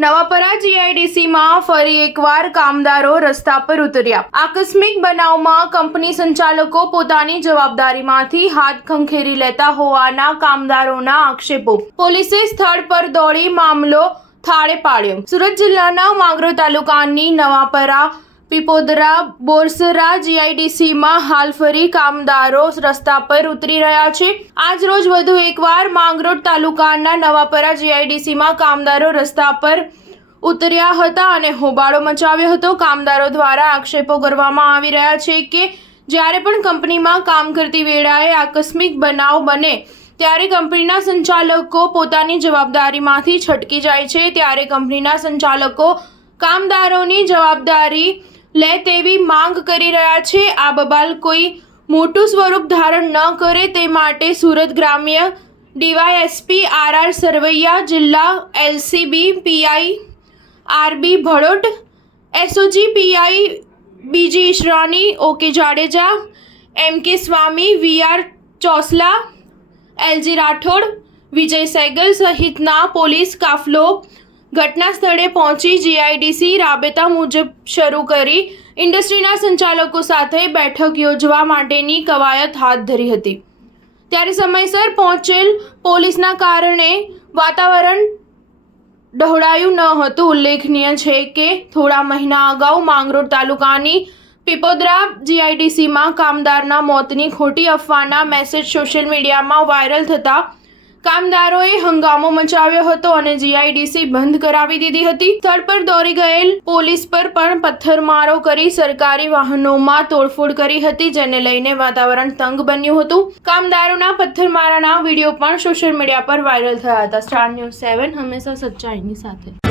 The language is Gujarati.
નવાપરા જીઆઈડીસીમાં ફરી એકવાર કામદારો રસ્તા પર ઉતર્યા। આકસ્મિક બનાવમાં કંપની સંચાલકો પોતાની જવાબદારીમાંથી હાથ ખંખેરી લેતા હોવાના કામદારોના આક્ષેપો। પોલીસે સ્થળ પર દોડી મામલો થાળે પાડ્યો। સુરત જિલ્લાના માંગરોળ તાલુકાની નવાપરા પીપોદરા બોરસરા જીઆઈડીસીમાં હાલ ફરી કામદારો રસ્તા પર ઉતરી રહ્યા છે। આજ રોજ વધુ એકવાર માંગરોળ તાલુકાના નવાપરા જીઆઈડીસીમાં કામદારો રસ્તા પર ઉતર્યા હતા અને હોબાળો મચાવ્યો હતો। કામદારો દ્વારા આક્ષેપો કરવામાં આવી રહ્યા છે કે જ્યારે પણ કંપનીમાં કામ કરતી વેળાએ આકસ્મિક બનાવ બને ત્યારે કંપનીના સંચાલકો પોતાની જવાબદારીમાંથી છટકી જાય છે, ત્યારે કંપનીના સંચાલકો કામદારોની જવાબદારી લે તેવી માંગ કરી રહ્યા છે। આ બબાલ કોઈ મોટું સ્વરૂપ ધારણ ન કરે તે માટે સુરત ગ્રામ્ય ડીવાયએસપી આર સરવૈયા, જિલ્લા LCB PI RB Bhadot, SOG PI BG Ishrani, OK Jadeja, MK Swami, VR Chosla, LG Rathod, Vijay Saigal સહિતના પોલીસ કાફલો ઘટના સ્થળે પહોંચી જીઆઈડીસી રાબેતા મુજબ શરૂ કરી ઇન્ડસ્ટ્રીના સંચાલકો સાથે બેઠક યોજવા માટેની કવાયત હાથ ધરી હતી। ત્યારે સમયસર પહોંચેલ પોલીસના કારણે વાતાવરણ ડહોળાયું ન હતું। ઉલ્લેખનીય છે કે થોડા મહિના અગાઉ માંગરોળ તાલુકાની પીપોદરા જીઆઈડીસીમાં કામદારના મોતની ખોટી અફવાના મેસેજ સોશિયલ મીડિયામાં વાયરલ થતા કામદારોએ હંગામો મચાવ્યો હતો અને જીઆઈડીસી બંધ કરાવી દીધી હતી। સ્થળ પર દોડી ગયેલ પોલીસ પર પણ પથ્થરમારો કરી સરકારી વાહનોમાં તોડફોડ કરી હતી, જેને લઈને વાતાવરણ તંગ બન્યું હતું। કામદારોના પથ્થરમારાના વિડીયો પણ સોશિયલ મીડિયા પર વાયરલ થયા હતા। સ્ટાર ન્યૂઝ 7 હંમેશા સચ્ચાઈની સાથે।